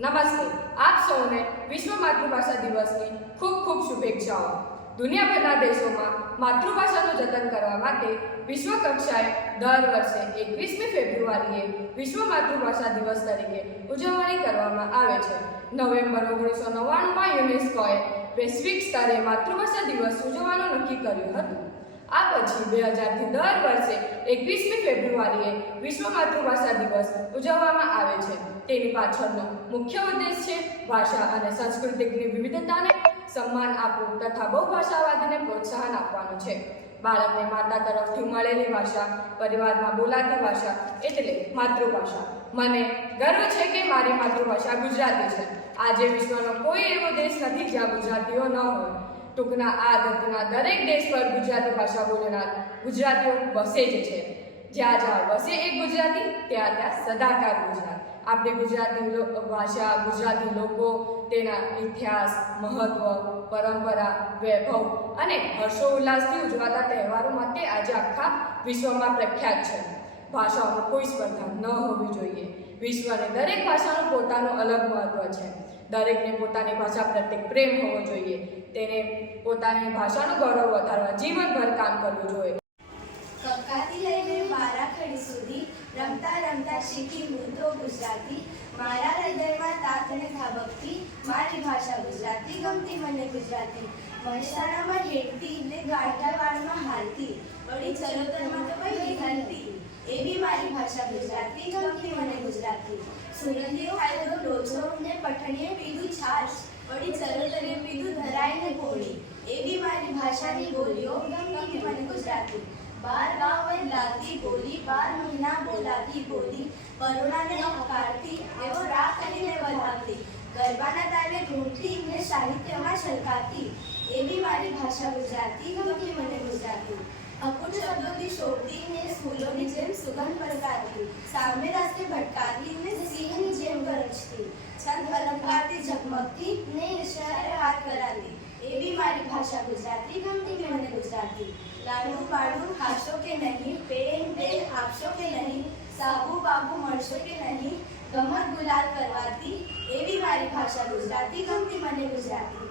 નમસ્તે. આપ સૌને વિશ્વ માતૃભાષા દિવસની ખૂબ ખૂબ શુભેચ્છાઓ. દુનિયાભરના દેશોમાં માતૃભાષાનું જતન કરવા માટે વિશ્વ કક્ષાએ દર વર્ષે એકવીસમી ફેબ્રુઆરીએ વિશ્વ માતૃભાષા દિવસ તરીકે ઉજવણી કરવામાં આવે છે. નવેમ્બર ઓગણીસો નવ્વાણુંમાં યુનેસ્કોએ વૈશ્વિક સ્તરે માતૃભાષા દિવસ ઉજવવાનું નક્કી કર્યું હતું. આ પછી બે હજારથી દર વર્ષે એકવીસમી ફેબ્રુઆરીએ વિશ્વ માતૃભાષા દિવસ ઉજવવામાં આવે છે. તેની પાછળનો મુખ્ય ઉદ્દેશ છે ભાષા અને સાંસ્કૃતિકની વિવિધતાને સન્માન આપવું તથા બહુભાષાવાદને પ્રોત્સાહન આપવાનું છે. બાળકને માતા તરફથી મળેલી ભાષા, પરિવારમાં બોલાતી ભાષા એટલે માતૃભાષા. મને ગર્વ છે કે મારી માતૃભાષા ગુજરાતી છે. આજે વિશ્વનો કોઈ એવો દેશ નથી જ્યાં ગુજરાતીઓ ન હોય. ટૂંકના આ ધરતીના દરેક દેશ પર ગુજરાતી ભાષા બોલનાર ગુજરાતીઓ વસે જ છે. જ્યાં જ્યાં વસે એ ગુજરાતી, ત્યાં ત્યાં સદાકાર ગુજરાત. આપણે ગુજરાતી ભાષા, ગુજરાતી લોકો, તેના ઇતિહાસ, મહત્વ, પરંપરા, વૈભવ અને હર્ષોલ્લાસથી ઉજવાતા તહેવારો માટે આજે આખા વિશ્વમાં પ્રખ્યાત છે. ભાષાઓમાં કોઈ સ્પર્ધા ન હોવી જોઈએ. વિશ્વની દરેક ભાષાનું પોતાનું અલગ મહત્વ છે. દરેકને પોતાની ભાષા પ્રત્યે પ્રેમ હોવો જોઈએ. તેને પોતાની ભાષાનું ગૌરવ વધારવા, જીવનભર કામ કરવું જોઈએ. બારાખડી સુધી રમતા રમતા શીખી હું ગુજરાતી. મારા હૃદયમાં તાતને ધાબકતી મારી ભાષા ગુજરાતી, ગમતી મને ગુજરાતી. મહેસાણામાં હેઠતી ને ગાંઠાવાડમાં હાલતી. વળી ચરોતરમાં તો કઈ નિહાલતી એવી મારી ભાષા ગુજરાતી, ગમતી મને ગુજરાતી. સુરતીઓ તો લોચો ને પઠણીએ પીધું છાશ. વળી ચરોતરે પીધું ધરાઈને ગોળી એવી મારી ભાષાની બોલીઓ, ગમતી મને ગુજરાતી. બાર ગાંવ में લાતી બોલી બાર મહિના બોલાતી બોલી પરુણાને હકારતી એવો રાગ કરીને વધાવતી ગરબાના તાલે ઘૂમતી ને સાહિત્યમાં છલકાતી એવી મારી ભાષા ગુજરાતી ગમતી મને ગુજરાતી અકુટ શબ્દોથી શોભતી ને ફૂલોની જેમ સુગંધ પલકાતી સામે રાસ્તે ભટકાતી ને સિંહની જેમ ગરજતી છંદ અલંકારથી ઝગમગતી ને ઈશારે હાથ કરાતી એવી મારી ભાષા ગુજરાતી ગમતી કે મને ગુજરાતી લાડુ પાડુ, ખાશો કે નહીં, પેન બેન આપશો કે નહીં, સાબુ બાબુ મળશો કે નહીં, ગમત ગુલાલ કરવાતી એવી મારી ભાષા ગુજરાતી ગમતી મને ગુજરાતી.